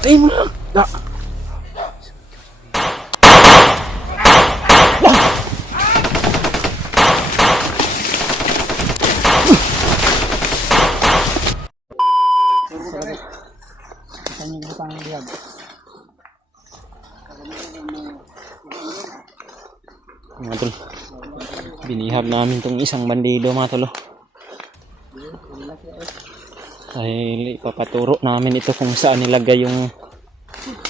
Patayin mo na. Da. Saan yung butang diyag? Mga tol, binihag namin tong isang bandido mga tol. Dahil ipapaturo namin ito kung saan nilagay yung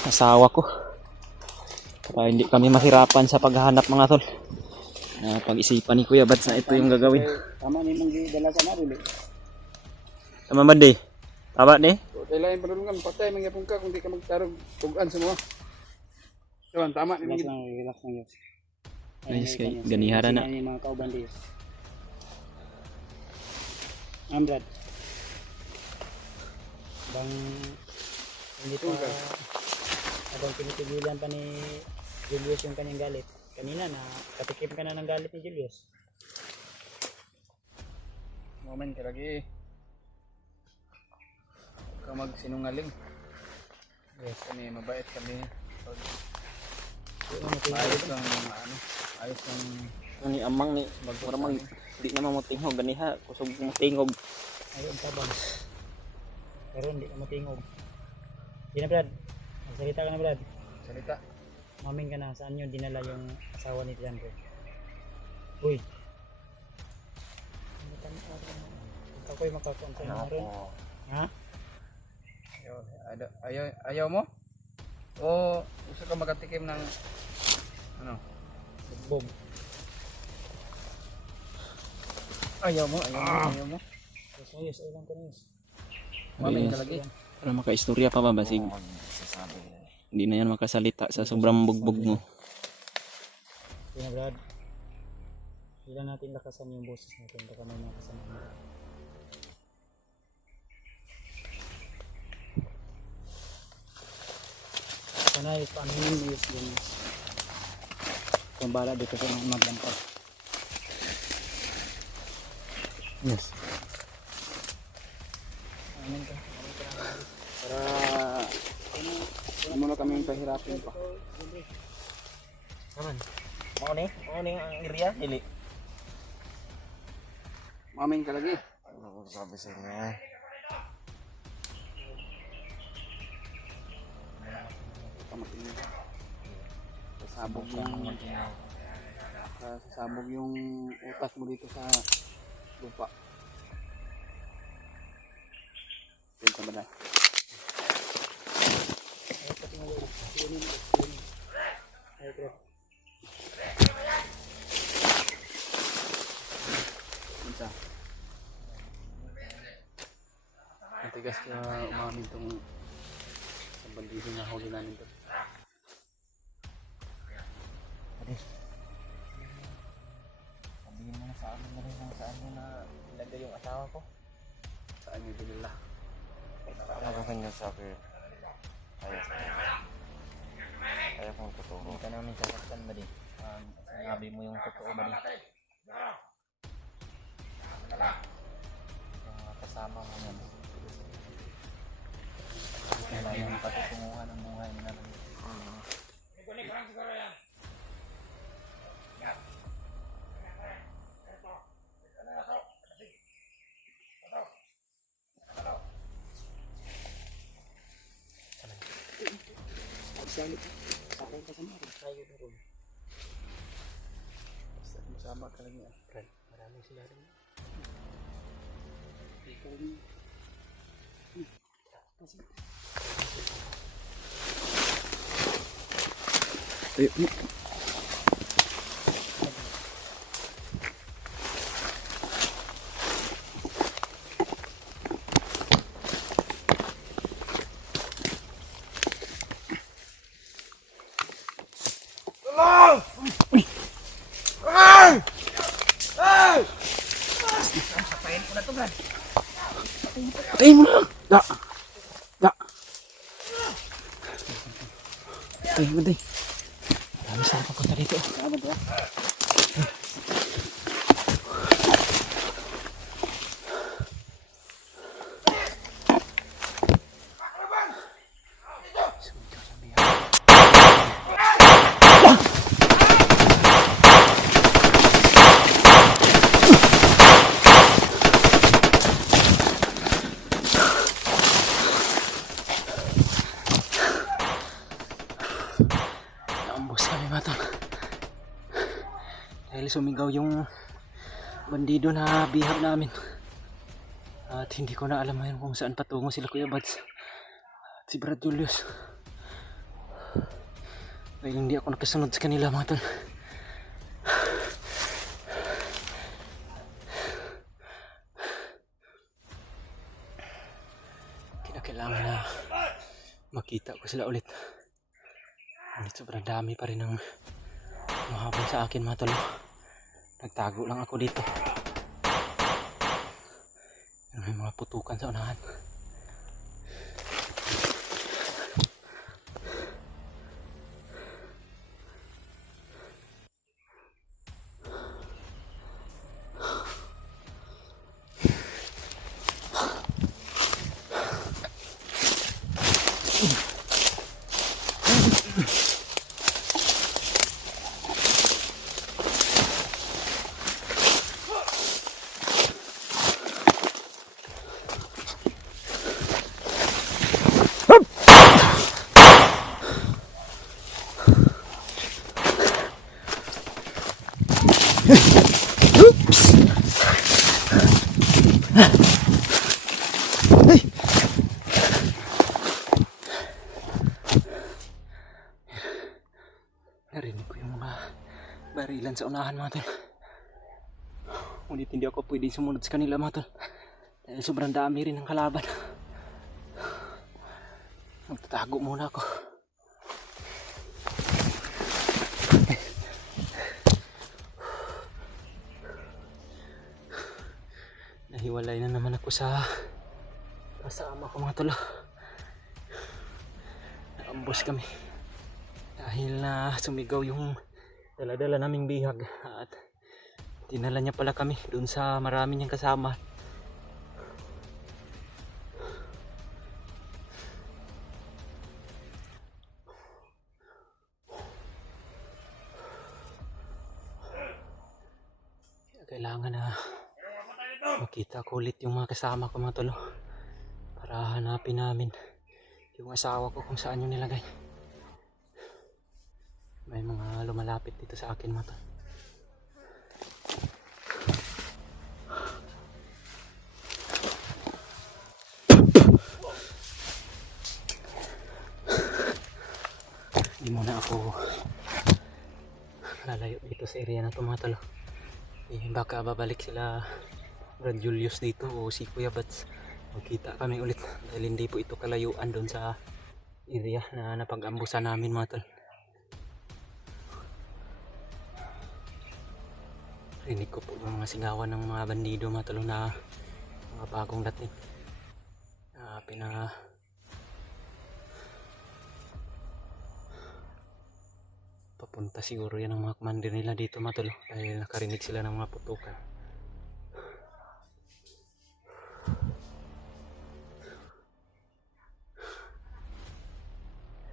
asawa ko para hindi kami mahirapan sa paghahanap mga tol. Pag-isipan ni Kuya Bats na ito yung gagawin. Tama ni mong dalaga na rin. Tama ba di? Tama di? Kailangan panulungan, patay mangyapong ka kung di ka magtarong tugan sa mga. Yun, tama ni mong relax lang yun. Ayos kay ganihara na. Mga kauban di. Ambrad. Bang hindi pa habang pinitigilan pa ni Julius yung kanyang galit. Kanina na katikim ka na ng galit ni Julius. Moment ka lagi. Huwag ka magsinungaling. Yes, kami mabait kami. Ayos ang ano, ayos ang Ni amang ni magparamang di naman mo tingog ganiha kusog mo tingog. ayun tabang. Pero hindi ka matingog. Di na Brad. Magsalita ka na Brad. Salita. Maming ka na saan yun dinala yung asawa ni Tiandre. Uy. Ako'y makakuan sa inyo rin. Ha? Ayaw mo? O gusto ka makatikim ng ano? Bugbog. Ayaw mo? Ayaw mo? Ayos, ayun ko na yun. Maming ka lagi. Para makaistorya pa ba basig? Hindi na yan makasalita sa sobrang bugbog mo. Hindi na Brad. Hindi lang natin lakasan yung boses natin. Baka may makasama mo. Sana yung panginin mo yung kumbala dito sa mga maglampag. Yes. Amin ka. Para muna kami yung pahirapin pa. Naman. Mao ni ang area dili. Maming ka lagi. Ano sabi sa inyo? Sasabog yung utas mo dito sa lupa. Yun sa baday. Matigas na umamin itong isang bandido na huli namin ito. Sabihin mo na sa amin na rin kung saan mo na ilagay yung asawa ko. Saan yung binila? Ano ka kanya sabi? Ayaw kong totoo. Hindi ka namin sasaktan ba di? Sinabi mo yung totoo ba di? Yung kasama mo yan. Wala yung patutunguhan ng buhay na namin. Sakay ka sa mga tayo na rin. Basta masama ka lang yan. Marami sila rin. Ikaw rin. Tayo. Patayin mo na. Da. Da. Patayin mo di. Marami sila papunta dito. sumigaw yung bandido na bihag namin. At hindi ko na alam ngayon kung saan patungo sila Kuya Bads at si Brad Julius. Dahil hindi ako nakasunod sa kanila mga tol. Kinakailangan na makita ko sila ulit. Ngunit sobrang dami pa rin ng mahabol sa akin mga tol. Nagtago lang ako dito. May mga putukan sa unahan. Narinig ko yung mga barilan sa unahan mga tol. Ngunit hindi ako pwedeng sumunod sa kanila mga tol. Dahil sobrang dami rin ng kalaban. Magtatago muna ako. Nahiwalay na naman ako sa kasama ko mga tol. Naambos kami. Dahil na sumigaw yung dala-dala naming bihag at dinala niya pala kami dun sa marami niyang kasama. Kaya kailangan na makita ko ulit yung mga kasama ko mga tolo para hanapin namin yung asawa ko kung saan yung nilagay. May mga lumalapit dito sa akin mga tol. Hindi muna ako lalayo dito sa area na ito mga tol. Baka babalik sila Brad Julius dito o si Kuya Bads. Magkita kami ulit dahil hindi po ito kalayuan doon sa area na napag-ambusan namin mga tol. Rinig ko po yung mga sigawan ng mga bandido mga tol na mga bagong dating na papunta siguro yan ang mga commander nila dito mga tol dahil nakarinig sila ng mga putukan.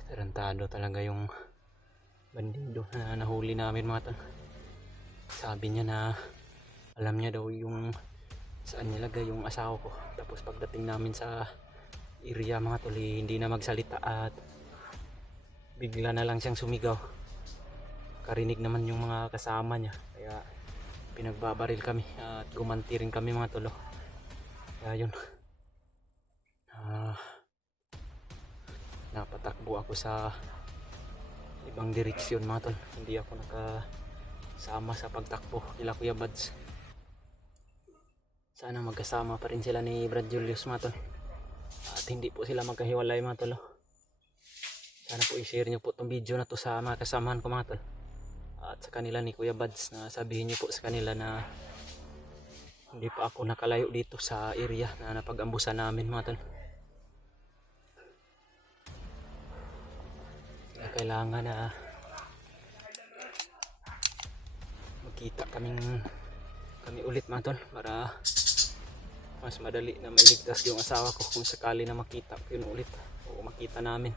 Tarantado talaga yung bandido na nahuli namin mga tol. Sabi niya na alam niya daw yung saan nilagay yung asawa ko. Tapos pagdating namin sa area mga tol hindi na magsalita at bigla na lang siyang sumigaw. Karinig naman yung mga kasama niya kaya pinagbabaril kami at gumanti rin kami mga tol. Kaya yun napatakbo ako sa ibang direksyon mga tol. Hindi ako nakasama sa pagtakbo nila Kuya Bads. Sana magkasama pa rin sila ni Brad Julius mga tol at hindi po sila magkahiwalay mga tol. Sana po i-share nyo po itong video na to sa mga kasamahan ko mga tol at sa kanila ni Kuya Bads na sabihin nyo po sa kanila na hindi pa ako nakalayo dito sa area na napag-ambusan namin mga tol. Kaya kailangan na magkita kami ulit mga tol para mas madali na mailigtas yung asawa ko kung sakali na makita ko yun ulit o makita namin.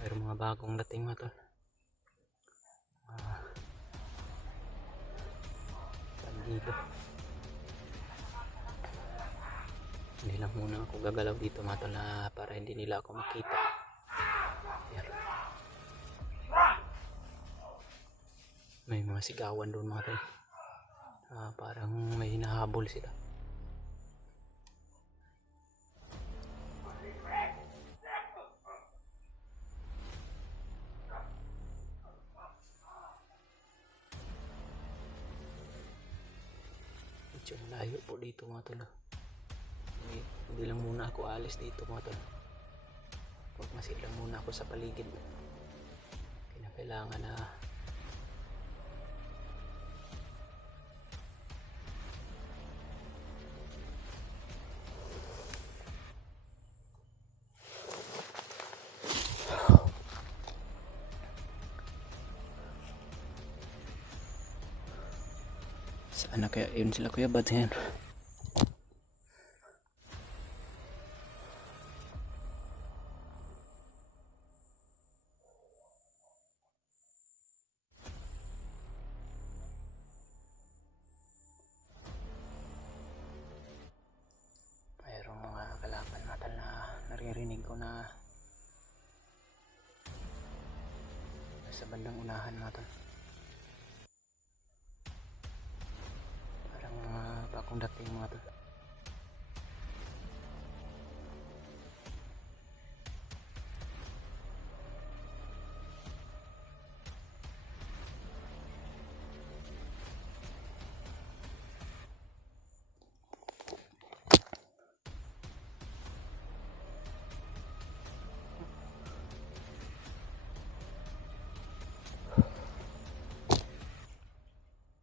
Mayroong mga bagong dating mga tol. Bandido. Hindi lang muna ako gagalaw dito mga tol para hindi nila ako makita. mga sigawan doon mga tol. Parang may hinahabol sila. Medyo malayo po dito mga tol. Hindi lang muna ako alis dito mga tol. Magmasid lang muna ako sa paligid. Kailangan na sana kaya yun sila Kuya Bad yan. Mayroong mga kalaban natal na naririnig ko na nasa bandang unahan natal. Parang mga bagong dating mga tol.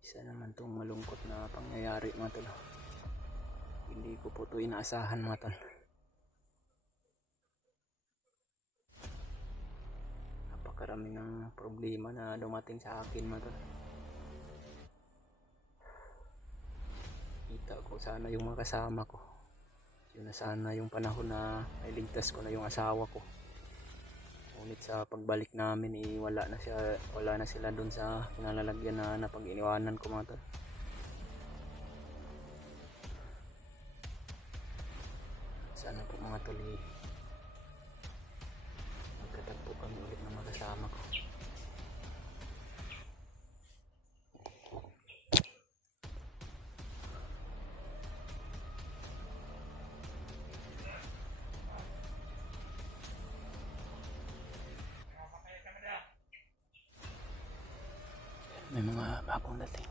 Isa naman tong malungkot na pangyayari mga tol. Hindi ko po ito inaasahan mga tol. Napakarami ng problema na dumating sa akin mga tol. Kita ko sana yung mga kasama ko. Yun na sana yung panahon na iligtas ko na yung asawa ko. Ngunit sa pagbalik namin wala na sila doon sa kinalalagyan na napag-iniwanan ko mga tol. Sana po mga tol magkatagpo kami ulit ng mga kasama ko. May mga bagong dating.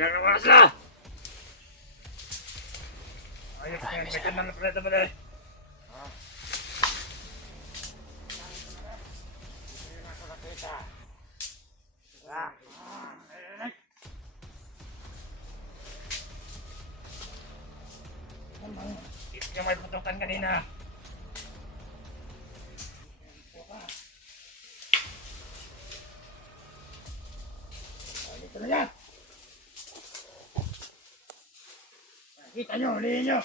Bilang na masa! Ayos nga, may kaman na pala naman eh. Dito niya may putukan kanina. Dito na yan! Kita nyo, huliin nyo!